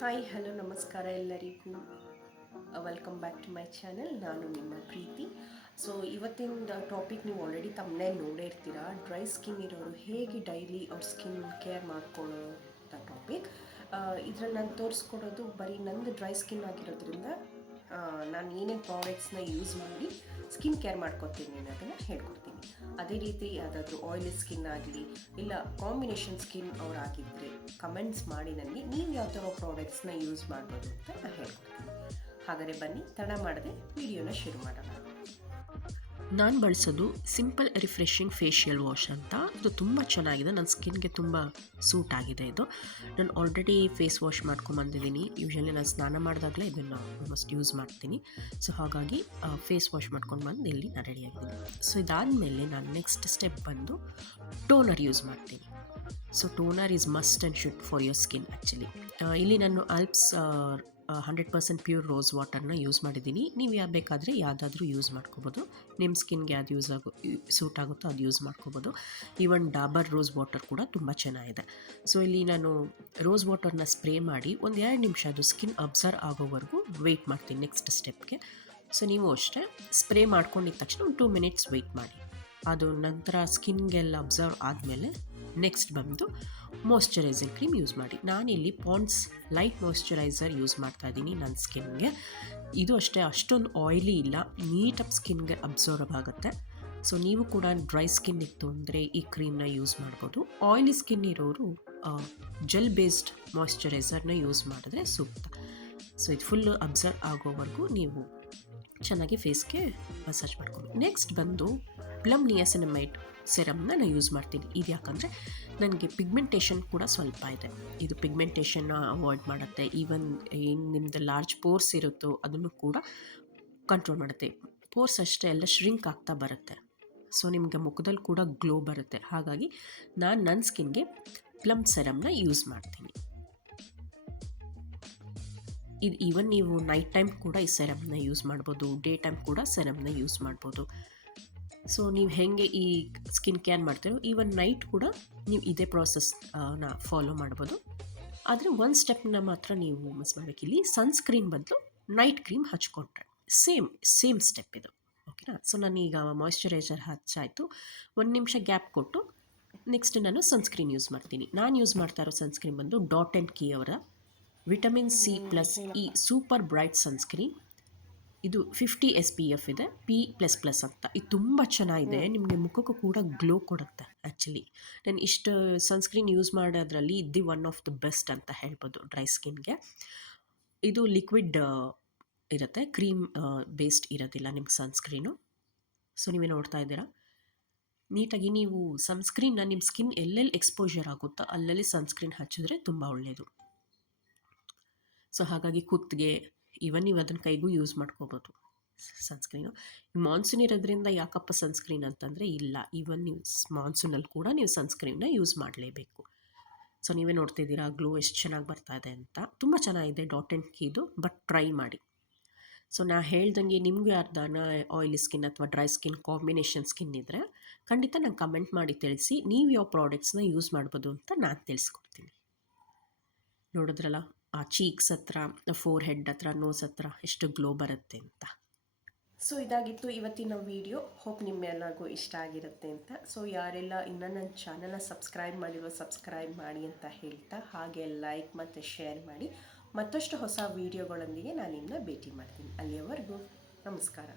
Hi hello ನಮಸ್ಕಾರ ಎಲ್ಲರಿಗೂ. Welcome back to my channel. ನಾನು ನಿಮ್ಮ ಪ್ರೀತಿ. ಸೊ ಇವತ್ತಿನ ಟಾಪಿಕ್ ನೀವು ಆಲ್ರೆಡಿ ತಮ್ಮನೇ ನೋಡೇ ಇರ್ತೀರಾ. ಡ್ರೈ ಸ್ಕಿನ್ ಇರೋರು ಹೇಗೆ ಡೈಲಿ ಅವ್ರ ಸ್ಕಿನ್ ಕೇರ್ ಮಾಡ್ಕೊಳ್ಳೋ ಟಾಪಿಕ್. ಇದರಲ್ಲಿ ನಾನು ತೋರಿಸ್ಕೊಡೋದು ಬರೀ ನಂದು ಡ್ರೈ ಸ್ಕಿನ್ ಆಗಿರೋದ್ರಿಂದ ನಾನು ಏನೇನು ಪ್ರಾಡಕ್ಟ್ಸ್ನ ಯೂಸ್ ಮಾಡಿ ಸ್ಕಿನ್ ಕೇರ್ ಮಾಡ್ಕೊತೀನಿ ಅನ್ನೋದನ್ನು ಹೇಳ್ಕೊಡ್ತೀನಿ. ಅದೇ ರೀತಿ ಯಾವುದಾದ್ರೂ ಆಯಿಲಿ ಸ್ಕಿನ್ ಆಗಲಿ ಇಲ್ಲ ಕಾಂಬಿನೇಷನ್ ಸ್ಕಿನ್ ಅವರಾಗಿದ್ದರೆ ಕಮೆಂಟ್ಸ್ ಮಾಡಿ ನನಗೆ ನೀವು ಯಾವ ಥರ ಪ್ರಾಡಕ್ಟ್ಸ್ನ ಯೂಸ್ ಮಾಡ್ಬೋದು ಅಂತ ನಾನು ಹೇಳ್ಕೊಡ್ತೀನಿ. ಹಾಗಾದರೆ ಬನ್ನಿ ತಡ ಮಾಡದೆ ವಿಡಿಯೋನ ಶುರು ಮಾಡೋಣ. ನಾನು ಬಳಸೋದು ಸಿಂಪಲ್ ರಿಫ್ರೆಶಿಂಗ್ ಫೇಶಿಯಲ್ ವಾಶ್ ಅಂತ. ಇದು ತುಂಬ ಚೆನ್ನಾಗಿದೆ, ನನ್ನ ಸ್ಕಿನ್ಗೆ ತುಂಬ ಸೂಟ್ ಆಗಿದೆ. ಇದು ನಾನು ಆಲ್ರೆಡಿ ಫೇಸ್ ವಾಶ್ ಮಾಡ್ಕೊಂಬಂದಿದ್ದೀನಿ. ಯೂಶ್ವಲಿ ನಾನು ಸ್ನಾನ ಮಾಡಿದಾಗಲೇ ಇದನ್ನು ಆಲ್ಮೋಸ್ಟ್ ಯೂಸ್ ಮಾಡ್ತೀನಿ. ಸೊ ಹಾಗಾಗಿ ಫೇಸ್ ವಾಶ್ ಮಾಡ್ಕೊಂಡು ಬಂದು ಇಲ್ಲಿ ನಾನು ರೆಡಿಯಾಗಿದ್ದೀನಿ. ಸೊ ಇದಾದಮೇಲೆ ನಾನು ನೆಕ್ಸ್ಟ್ ಸ್ಟೆಪ್ ಬಂದು ಟೋನರ್ ಯೂಸ್ ಮಾಡ್ತೀನಿ. So toner is must and should for your skin actually. ಇಲ್ಲಿ ನಾನು ಆಲ್ಪ್ಸ್ 100% ಪ್ಯೂರ್ ರೋಸ್ ವಾಟರ್ನ ಯೂಸ್ ಮಾಡಿದ್ದೀನಿ. ನೀವು ಯಾವ ಬೇಕಾದರೆ ಯಾವುದಾದ್ರೂ ಯೂಸ್ ಮಾಡ್ಕೋಬೋದು. ನಿಮ್ಮ ಸ್ಕಿನ್ಗೆ ಯಾವ್ದು ಸೂಟ್ ಆಗುತ್ತೋ ಅದು ಯೂಸ್ ಮಾಡ್ಕೋಬೋದು. ಈವನ್ ಡಾಬರ್ ರೋಸ್ ವಾಟರ್ ಕೂಡ ತುಂಬ ಚೆನ್ನಾಗಿದೆ. ಸೊ ಇಲ್ಲಿ ನಾನು ರೋಸ್ ವಾಟರ್ನ ಸ್ಪ್ರೇ ಮಾಡಿ ಒಂದು 2 ನಿಮಿಷ ಅದು ಸ್ಕಿನ್ ಅಬ್ಸರ್ವ್ ಆಗೋವರೆಗೂ ವೆಯ್ಟ್ ಮಾಡ್ತೀನಿ ನೆಕ್ಸ್ಟ್ ಸ್ಟೆಪ್ಗೆ. ಸೊ ನೀವು ಅಷ್ಟೇ ಸ್ಪ್ರೇ ಮಾಡ್ಕೊಂಡಿದ್ದ ತಕ್ಷಣ ಒಂದು 2 ಮಿನಿಟ್ಸ್ ವೆಯ್ಟ್ ಮಾಡಿ. ಅದು ನಂತರ ಸ್ಕಿನ್ಗೆಲ್ಲ ಅಬ್ಸರ್ವ್ ಆದಮೇಲೆ ನೆಕ್ಸ್ಟ್ ಬಂದು ಮಾಯ್ಶ್ಚರೈಸಿಂಗ್ ಕ್ರೀಮ್ ಯೂಸ್ ಮಾಡಿ. ನಾನಿಲ್ಲಿ ಪಾಂಡ್ಸ್ ಲೈಟ್ ಮಾಯ್ಶ್ಚರೈಸರ್ ಯೂಸ್ ಮಾಡ್ತಾಯಿದ್ದೀನಿ ನನ್ನ ಸ್ಕಿನ್ಗೆ. ಇದು ಅಷ್ಟೇ ಅಷ್ಟೊಂದು ಆಯಿಲಿ ಇಲ್ಲ, ನೀಟಾಗಿ ಸ್ಕಿನ್ಗೆ ಅಬ್ಸರ್ವ್ ಆಗುತ್ತೆ. ಸೊ ನೀವು ಕೂಡ ಡ್ರೈ ಸ್ಕಿನ್ ಇತ್ತು ಅಂದರೆ ಈ ಕ್ರೀಮ್ನ ಯೂಸ್ ಮಾಡ್ಬೋದು. ಆಯಿಲಿ ಸ್ಕಿನ್ ಇರೋರು ಜೆಲ್ ಬೇಸ್ಡ್ ಮಾಯ್ಶ್ಚರೈಸರ್ನ ಯೂಸ್ ಮಾಡಿದ್ರೆ ಸೂಕ್ತ. ಸೊ ಇದು ಫುಲ್ಲು ಅಬ್ಸರ್ವ್ ಆಗೋವರೆಗೂ ನೀವು ಚೆನ್ನಾಗಿ ಫೇಸ್ಗೆ ಮಸಾಜ್ ಮಾಡ್ಕೊಂಡು ನೆಕ್ಸ್ಟ್ ಬಂದು ಪ್ಲಮ್ ನಿಯಾಸಿನಮೈಡ್ ಸೆರಮ್ನ ನಾನು ಯೂಸ್ ಮಾಡ್ತೀನಿ. ಇದು ಯಾಕಂದರೆ ನನಗೆ ಪಿಗ್ಮೆಂಟೇಷನ್ ಕೂಡ ಸ್ವಲ್ಪ ಇದೆ. ಇದು ಪಿಗ್ಮೆಂಟೇಷನ್ನ ಅವಾಯ್ಡ್ ಮಾಡುತ್ತೆ. ಈವನ್ ಏನು ನಿಮ್ಮದು ಲಾರ್ಜ್ ಪೋರ್ಸ್ ಇರುತ್ತೋ ಅದನ್ನು ಕೂಡ ಕಂಟ್ರೋಲ್ ಮಾಡುತ್ತೆ. ಪೋರ್ಸ್ ಅಷ್ಟೇ ಎಲ್ಲ ಶ್ರಿಂಕ್ ಆಗ್ತಾ ಬರುತ್ತೆ. ಸೊ ನಿಮಗೆ ಮುಖದಲ್ಲಿ ಕೂಡ ಗ್ಲೋ ಬರುತ್ತೆ. ಹಾಗಾಗಿ ನಾನು ನನ್ನ ಸ್ಕಿನ್ಗೆ ಪ್ಲಮ್ ಸೆರಮ್ನ ಯೂಸ್ ಮಾಡ್ತೀನಿ. ಇದು ಈವನ್ ನೀವು ನೈಟ್ ಟೈಮ್ ಕೂಡ ಈ ಸೆರಮ್ನ ಯೂಸ್ ಮಾಡ್ಬೋದು, ಡೇ ಟೈಮ್ ಕೂಡ ಸೆರಮ್ನ ಯೂಸ್ ಮಾಡ್ಬೋದು. ಸೊ ನೀವು ಹೇಗೆ ಈ ಸ್ಕಿನ್ ಕೇರ್ ಮಾಡ್ತೀರೋ ಈವನ್ ನೈಟ್ ಕೂಡ ನೀವು ಇದೇ ಪ್ರಾಸೆಸ್ನ ಫಾಲೋ ಮಾಡ್ಬೋದು. ಆದರೆ ಒಂದು ಸ್ಟೆಪ್ನ ಮಾತ್ರ ನೀವು ಮಿಸ್ ಮಾಡಬೇಕು. ಇಲ್ಲಿ ಸನ್ಸ್ಕ್ರೀನ್ ಬದಲು ನೈಟ್ ಕ್ರೀಮ್ ಹಚ್ಕೊಂಡ್ರೆ ಸೇಮ್ ಸ್ಟೆಪ್ ಇದು, ಓಕೆನಾ. ಸೊ ನಾನೀಗ ಮಾಯ್ಶ್ಚರೈಸರ್ ಹಚ್ಚಾಯಿತು, 1 ನಿಮಿಷ ಗ್ಯಾಪ್ ಕೊಟ್ಟು ನೆಕ್ಸ್ಟ್ ನಾನು ಸನ್ಸ್ಕ್ರೀನ್ ಯೂಸ್ ಮಾಡ್ತೀನಿ. ನಾನು ಯೂಸ್ ಮಾಡ್ತಾ ಇರೋ ಸನ್ಸ್ಕ್ರೀನ್ ಬಂದು ಡಾಟ್ ಆ್ಯಂಡ್ ಕೀ ಅವರ vitamin C+E super bright sunscreen. ಇದು 50 SPF ಇದೆ, P++ ಅಂತ. ಇದು ತುಂಬ ಚೆನ್ನಾಗಿದೆ, ನಿಮಗೆ ಮುಖಕ್ಕೂ ಕೂಡ ಗ್ಲೋ ಕೊಡುತ್ತೆ. ಆ್ಯಕ್ಚುಲಿ ನಾನು ಇಷ್ಟು ಸನ್ಸ್ಕ್ರೀನ್ ಯೂಸ್ ಮಾಡೋದ್ರಲ್ಲಿ ಇದು ಒನ್ ಆಫ್ ದ ಬೆಸ್ಟ್ ಅಂತ ಹೇಳ್ಬೋದು ಡ್ರೈ ಸ್ಕಿನ್ಗೆ. ಇದು ಲಿಕ್ವಿಡ್ ಇರುತ್ತೆ, ಕ್ರೀಮ್ ಬೇಸ್ಡ್ ಇರೋದಿಲ್ಲ ನಿಮ್ಗೆ ಸನ್ಸ್ಕ್ರೀನು. ಸೊ ನೀವೇ ನೋಡ್ತಾ ಇದ್ದೀರಾ, ನೀಟಾಗಿ ನೀವು ಸನ್ಸ್ಕ್ರೀನ್ನ ನಿಮ್ಮ ಸ್ಕಿನ್ ಎಲ್ಲೆಲ್ಲಿ ಎಕ್ಸ್ಪೋಜರ್ ಆಗುತ್ತೋ ಅಲ್ಲಲ್ಲಿ ಸನ್ಸ್ಕ್ರೀನ್ ಹಚ್ಚಿದ್ರೆ ತುಂಬ ಒಳ್ಳೆಯದು. ಸೊ ಹಾಗಾಗಿ ಕುತ್ತಿಗೆ ಈವನ್ ನೀವು ಅದನ್ನು ಕೈಗೂ ಯೂಸ್ ಮಾಡ್ಕೋಬೋದು ಸನ್ಸ್ಕ್ರೀನು. ಮಾನ್ಸೂನ್ ಇರೋದ್ರಿಂದ ಯಾಕಪ್ಪ ಸನ್ಸ್ಕ್ರೀನ್ ಅಂತಂದರೆ ಇಲ್ಲ, ಈವನ್ ನೀವು ಮಾನ್ಸೂನಲ್ಲಿ ಕೂಡ ನೀವು ಸನ್ಸ್ಕ್ರೀನ್ನ ಯೂಸ್ ಮಾಡಲೇಬೇಕು. ಸೊ ನೀವೇ ನೋಡ್ತಿದ್ದೀರಾ ಗ್ಲೋ ಎಷ್ಟು ಚೆನ್ನಾಗಿ ಬರ್ತಾ ಇದೆ ಅಂತ. ತುಂಬ ಚೆನ್ನಾಗಿದೆ ಡಾಟ್ ಆ್ಯಂಡ್ ಕೀದು, ಬಟ್ ಟ್ರೈ ಮಾಡಿ. ಸೊ ನಾ ಹೇಳ್ದಂಗೆ ನಿಮಗೂ ಯಾರ್ದಾನ ಆಯಿಲಿ ಸ್ಕಿನ್ ಅಥವಾ ಡ್ರೈ ಸ್ಕಿನ್ ಕಾಂಬಿನೇಷನ್ ಸ್ಕಿನ್ ಇದ್ದರೆ ಖಂಡಿತ ನಂಗೆ ಕಮೆಂಟ್ ಮಾಡಿ ತಿಳಿಸಿ, ನೀವು ಯಾವ ಪ್ರಾಡಕ್ಟ್ಸ್ನ ಯೂಸ್ ಮಾಡ್ಬೋದು ಅಂತ ನಾನು ತಿಳಿಸ್ಕೊಡ್ತೀನಿ. ನೋಡಿದ್ರಲ್ಲ, ಆ ಚೀಕ್ಸ್ ಹತ್ರ, ಫೋರ್ ಹೆಡ್ ಹತ್ರ, ನೋಸ್ ಹತ್ರ ಎಷ್ಟು ಗ್ಲೋ ಬರುತ್ತೆ ಅಂತ. ಸೊ ಇದಾಗಿತ್ತು ಇವತ್ತಿನ ವಿಡಿಯೋ. ಹೋಪ್ ನಿಮ್ಮೆಲ್ಲರಿಗೂ ಇಷ್ಟ ಆಗಿರುತ್ತೆ ಅಂತ. ಸೊ ಯಾರೆಲ್ಲ ಇನ್ನೂ ನನ್ನ ಚಾನಲ್ನ ಸಬ್ಸ್ಕ್ರೈಬ್ ಮಾಡಿ ಅಂತ ಹೇಳ್ತಾ, ಹಾಗೆ ಲೈಕ್ ಮತ್ತು ಶೇರ್ ಮಾಡಿ. ಮತ್ತಷ್ಟು ಹೊಸ ವೀಡಿಯೋಗಳೊಂದಿಗೆ ನಾನು ನಿಮ್ಮನ್ನ ಭೇಟಿ ಮಾಡ್ತೀನಿ. ಅಲ್ಲಿಯವರೆಗೂ ನಮಸ್ಕಾರ.